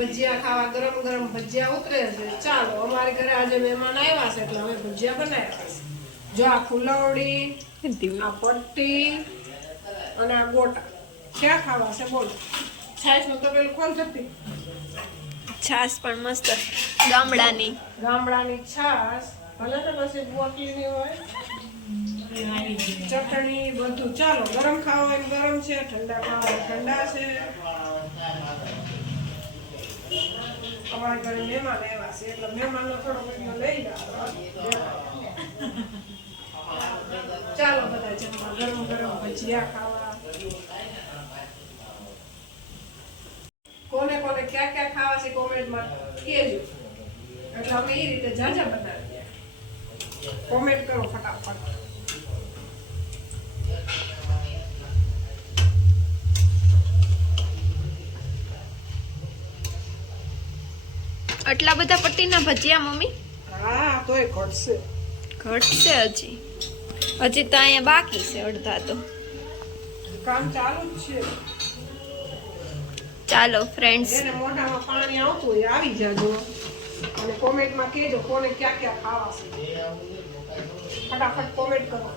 ભજીયા ખાવા, ગરમ ગરમ ભજીયા ઉતરે છે. ચાલો અમારે ઘરે આજે મહેમાન આવ્યા છે એટલે અમે ભજીયા બનાવ્યા છે. જો આ ફુલવડી, આ પટ્ટી અને આ ગોટા ક્યાં ખાવા છે બોલો? છાશ નું તો પેલું કોણ થતી? છાશ પણ મસ્ત ગામડાની છાશ ભલે તો પછી બોટલીની હોય, ચટણી બધું. ચાલો ગરમ ખાવા હોય ગરમ છે, ઠંડા ખાવા હોય ઠંડા છે. અમારા ઘરે મહેમાન આવ્યા છે એટલે મહેમાનનો થોડો બધો લઈ જાઓ. ચાલો બધા જમવા, ગરમ ગરમ ભજીયા ખાવા. કોને કોને ક્યાં ક્યાં ખાવા છે કોમેન્ટમાં કહેજો એટલે અમે એ રીતે જાજા બનાવીએ. કોમેન્ટ કરો ફટાફટ. આટલા બધા પટ્ટીના ભજીયા મમ્મી? હા તોય ઘટશે હજી તો અહીંયા બાકી છે અડધા તો. કામ ચાલુ જ છે. ચાલો ફ્રેન્ડ્સ, જેને મોઢામાં પાણી આવતું હોય આવી જાજો અને કોમેન્ટમાં કહેજો કોને ક્યાં ક્યાં ખાવા છે. ફટાફટ કોમેન્ટ કરો.